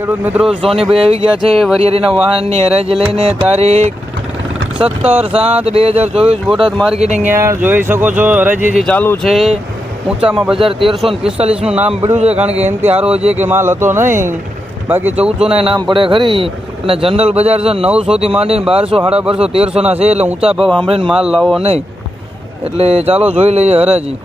ખેડૂત મિત્રો, સોનીભાઈ આવી ગયા છે વરિયારીના વાહનની હરાજી લઈને. તારીખ સત્તર સાત બે હજાર ચોવીસ, બોટાદ માર્કેટિંગ યાર્ડ. જોઈ શકો છો, હરાજી જે ચાલુ છે, ઊંચામાં બજાર તેરસો ને પિસ્તાલીસનું નામ પડ્યું છે, કારણ કે એનાથી સારો છે કે માલ હતો નહીં. બાકી ચૌદસોના નામ પડે ખરી. અને જનરલ બજાર છે, નવસોથી માંડીને બારસો, સાડા બારસો, તેરસોના છે, એટલે ઊંચા ભાવ સાંભળીને માલ લાવો નહીં. એટલે ચાલો જોઈ લઈએ હરાજી.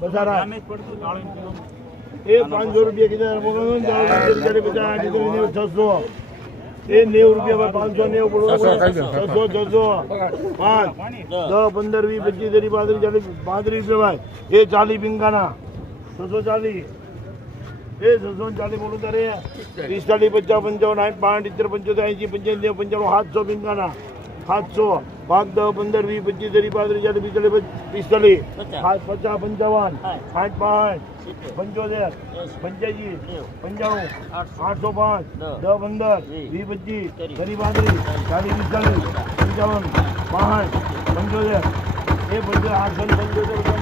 બસારા એ પાંચસો રૂપિયા કીધા છસો. એ નેવું રૂપિયા પાંચસો નેવું છસો છસો. પાંચ દસ પંદર વીસ પચીસ ત્રીસ પાંત્રીસ ચાલીસ પાંત્રીસ રૂપિયા એ ચાલીસ પિંકાના છસો ચાલીસ એ છસો ને ચાલીસ બોલું તારે. પિસ્તાલીસ પચાસ પંચાવન આઠ પાંચ ઇત્તેર પંચોતેર એંસી પંચાયત નેવું પંચાણું સાતસો પિંકાના સાતસો. પાંચ દસ પંદર વીસ પચીસ ત્રીસ પાંત્રીસ ચાલીસ પિસ્તાલીસ પિસ્તાલીસ. સાત પચાસ પંચાવન. આઠ પાંચ પંચોતેર. પંચ્યાસી. પંચાણું. આઠસો. પાંચ. દસ. પંદર. વીસ. પચીસ. ત્રીસ. પાંત્રીસ ચાલીસ પિસ્તાલીસ. પંચાવન. પાંચ પંચોતેર. એ પંચોતેર આઠસો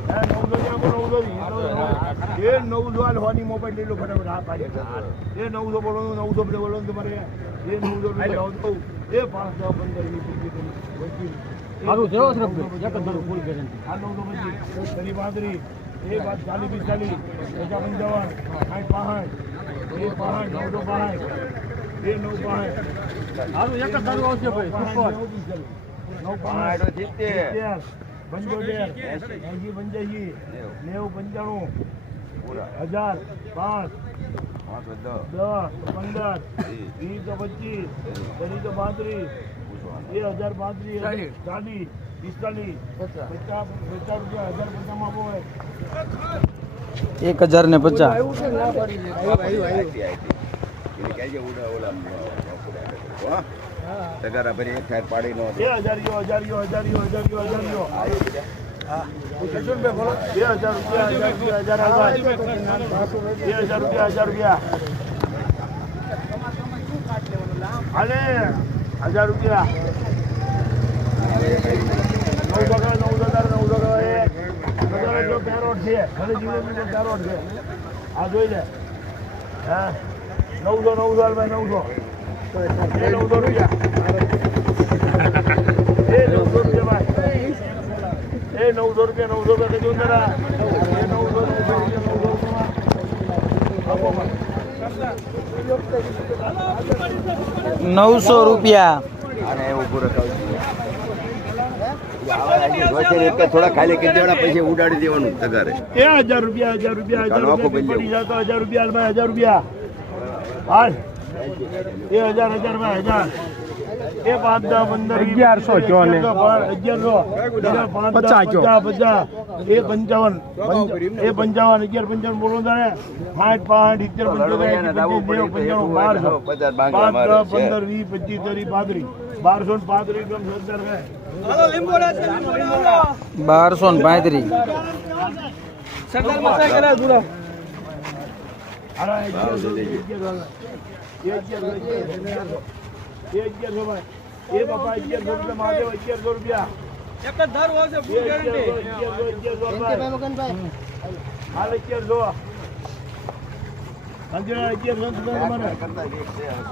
એ નવસો હાલ હોની મોબાઈલ લઈ લો ફટાફટ હા પાડી એ નવસો બોલો નવસો બે બોલો તમારે એ નવસો એ પાંચ દસ પંદર વીસ પચીસ. આ પચીસ એ પિસ્તાલીસ પચાસ પંચાવન સાઠ પાંસઠ એ પાંસઠ નવસો પાંસઠ એ નવ પાંસઠ સારું એક જ. આવશે ભાઈ નવ પાંસઠ સિત્તેર પંચોતેર એંસી પંચ્યાસી નેવું. પંચાણું હજાર પાંચ દસ. પંદર વીસ તો પચીસ ત્રીસ તો પાંત્રીસ બે હજાર પાંત્રીસ ચાલીસ. પિસ્તાલીસ પચાસ. પચાસ રૂપિયા હજાર પચાસમાં આપો એક હજાર ને પચાસ. તગારા ભરી એક ઠેર પાડી નો બે હજાર યો હજાર યો હજાર યો હજાર યો હજાર યો બે હજાર રૂપિયા હજાર રૂપિયા હજાર હજાર બે હજાર રૂપિયા હજાર રૂપિયા. હાલે. હજાર રૂપિયા. નવસો કરો નવસો તારે નવસો કરો એ બધાને પેરોટ છે. ઘરે જીવન પેરોટ છે. આ જોઈ લે. હા. નવસો નવસો રૂપિયા નવસો. નવસો રૂપિયા. નવસો રૂપિયા કીધું જરા એ નવસો નવસો રૂપિયા નવસો રૂપિયા આપો ભાઈ. નવસો રૂપિયા અને એવું પૂરો થોડા ખાલી કરી દેવાના પછી ઉડાડી દેવાનું તગારે. એ હજાર રૂપિયા હજાર રૂપિયા હજાર રૂપિયા હજાર રૂપિયા હજાર રૂપિયા હાલ. એ હજાર હજાર ભાઈ હજાર. એ પાંચ દસ પંદર અગિયારસો પચીસ, ને. અગિયારસો બીજા પાંચ દસ પચાસ પચાસ પચાસ એ પંચાવન. એ પંચાવન અગિયાર પંચાવન બોલો તારે? સાઠ પાંઠ ઇત્તેર પંચોતેર એંસી, પંચાસી, નેવું, પંચાણું બારસો. પાંચ દસ પંદર વીસ પચીસ ત્રીસ પાંત્રીસ. બારસો ને પાંત્રીસ ગ્રામ સત્તર બારસો ને. એ બાપા.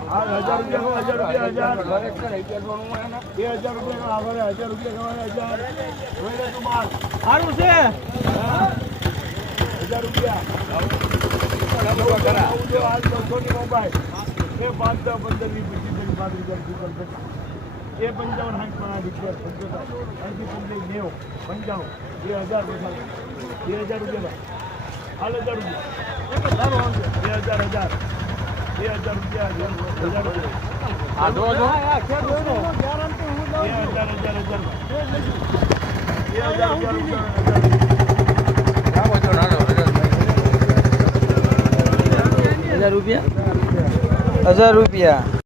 હાલ હાજર રૂપિયા હજાર રૂપિયા હજાર એ હજાર રૂપિયા આગળ હજાર રૂપિયા હજાર સારું છે હજાર રૂપિયા એ પંચાવન સાઠ પાંચ ઇત્તેર પંચોતેર એંસી પંચાવન નેવું પંચાણું બે હજાર બે હજાર રૂપિયા હાલ હજાર. રૂપિયા બે હજાર હજાર બે હજાર. રૂપિયા હજાર રૂપિયા આ બે હજાર હજાર હજાર હજાર રૂપિયા? હજાર રૂપિયા.